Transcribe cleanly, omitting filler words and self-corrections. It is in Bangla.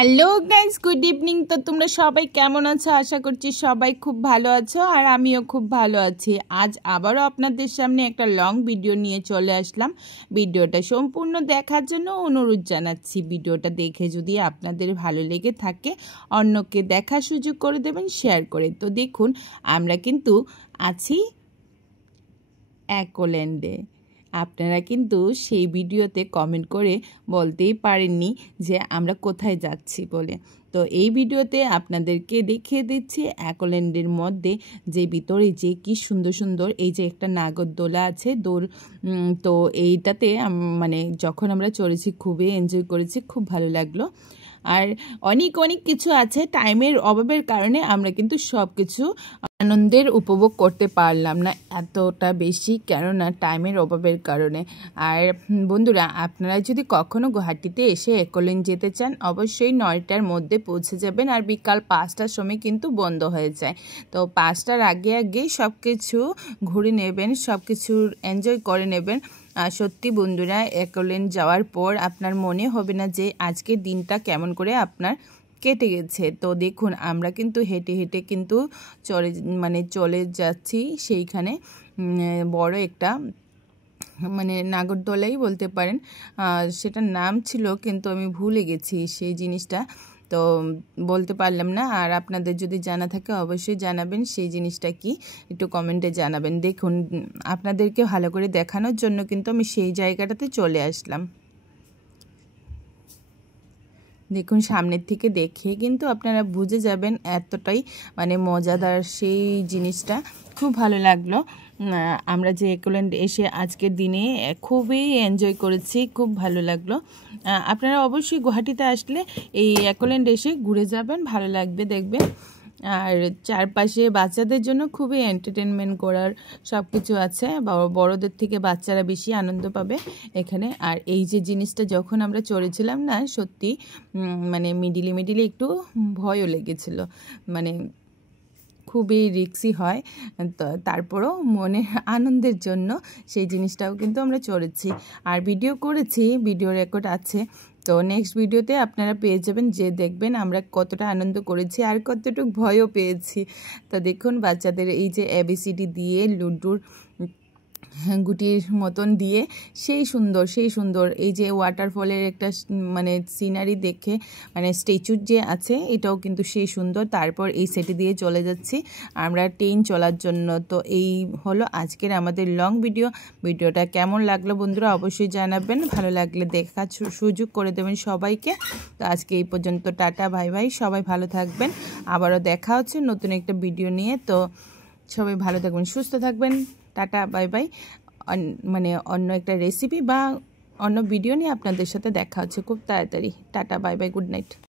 Hello guys, good evening. তো তোমরা সবাই কেমন আছো? আশা করছি সবাই খুব ভালো আছো, আর আমিও খুব ভালো আছি। আজ আবারও আপনাদের সামনে একটা লং ভিডিও নিয়ে চলে আসলাম। ভিডিওটা সম্পূর্ণ দেখার জন্য অনুরোধ জানাচ্ছি। ভিডিওটা দেখে যদি আপনাদের ভালো লেগে থাকে অন্যকে দেখার সুযোগ করে দেবেন, শেয়ার করে। তো দেখুন, আমরা কিন্তু আছি অ্যাকোল্যান্ডে। আপনারা কিন্তু সেই ভিডিওতে কমেন্ট করে বলতেই পারেননি যে আমরা কোথায় যাচ্ছি বলে। তো এই ভিডিওতে আপনাদেরকে দেখিয়ে দিচ্ছি অ্যাকোল্যান্ডের মধ্যে যে ভিতরে যে কি সুন্দর সুন্দর এই যে একটা নাগরদোলা আছে তো এইটাতে মানে যখন আমরা চড়েছি খুবই এনজয় করেছি, খুব ভালো লাগলো। আর অনেক অনেক কিছু আছে, টাইমের অভাবের কারণে আমরা কিন্তু সব কিছু আনন্দের উপভোগ করতে পারলাম না এতটা বেশি, কেননা টাইমের অভাবের কারণে। আর বন্ধুরা, আপনারা যদি কখনো গুয়াহাটিতে এসে অ্যাকোল্যান্ড যেতে চান অবশ্যই 9টার মধ্যে পৌঁছে যাবেন, আর বিকাল 5টার সময় কিন্তু বন্ধ হয়ে যায়। তো 5টার আগে আগেই সব কিছু ঘুরে নেবেন, সব কিছু এনজয় করে নেবেন। সত্যি বন্ধুরা, অ্যাকোল্যান্ড যাওয়ার পর আপনার মনে হবে না যে আজকের দিনটা কেমন করে আপনার কেটে গেছে। তো দেখুন, আমরা কিন্তু হেঁটে হেঁটে কিন্তু চলে যাচ্ছি সেইখানে। বড় একটা মানে নাগরদোলাই বলতে পারেন, সেটার নাম ছিল কিন্তু আমি ভুলে গেছি সেই জিনিসটা, তো বলতে পারলাম না। আর আপনাদের যদি জানা থাকে অবশ্যই জানাবেন সেই জিনিসটা কি, একটু কমেন্টে জানাবেন। দেখুন, আপনাদেরকে ভালো করে দেখানোর জন্য কিন্তু আমি সেই জায়গাটাতে চলে আসলাম। দেখুন, সামনের থেকে দেখে কিন্তু আপনারা বুঝে যাবেন এতটাই মানে মজাদার সেই জিনিসটা, খুব ভালো লাগলো। আমরা যে অ্যাকোল্যান্ড এসে আজকের দিনে খুবই এনজয় করেছি, খুব ভালো লাগলো। আপনারা অবশ্যই গুয়াহাটিতে আসলে এই অ্যাকোল্যান্ড এসে ঘুরে যাবেন, ভালো লাগবে দেখবেন। আর চারপাশে বাচ্চাদের জন্য খুবই এন্টারটেনমেন্ট করার সব কিছু আছে, বড়দের থেকে বাচ্চারা বেশি আনন্দ পাবে এখানে। আর এই যে জিনিসটা যখন আমরা চড়েছিলাম না, সত্যি মানে মিডিলে একটু ভয়ও লেগেছিল, মানে খুবই রিস্কি হয়। তো তারপরেও মনে আনন্দের জন্য সেই জিনিসটাও কিন্তু আমরা চড়েছি আর ভিডিও করেছি, ভিডিও রেকর্ড আছে। তো নেক্সট ভিডিওতে আপনারা পেয়ে যাবেন, যে দেখবেন আমরা কতটা আনন্দ করেছি আর কতটুকু ভয়ও পেয়েছি। তো দেখুন, বাচ্চাদের এই যে ABCD দিয়ে লুডুর গুটির মতন দিয়ে সেই সুন্দর এই যে ওয়াটারফলের একটা মানে সিনারি দেখে, মানে স্ট্যাচুর যে আছে এটাও কিন্তু সেই সুন্দর। তারপর এই সেটে দিয়ে চলে যাচ্ছি আমরা ট্রেন চলার জন্য। তো এই হলো আজকের আমাদের লং ভিডিওটা কেমন লাগলো বন্ধুরা অবশ্যই জানাবেন, ভালো লাগলে দেখার সুযোগ করে দেবেন সবাইকে। তো আজকে এই পর্যন্ত, টাটা বাই বাই, সবাই ভালো থাকবেন, আবারও দেখা হচ্ছে নতুন একটা ভিডিও নিয়ে। তো সবাই ভালো থাকবেন, সুস্থ থাকবেন, টাটা বাই বাই। মানে অন্য একটা রেসিপি বা অন্য ভিডিও নিয়ে আপনাদের সাথে দেখা হচ্ছে খুব তাড়াতাড়ি। Tata bye bye, good night.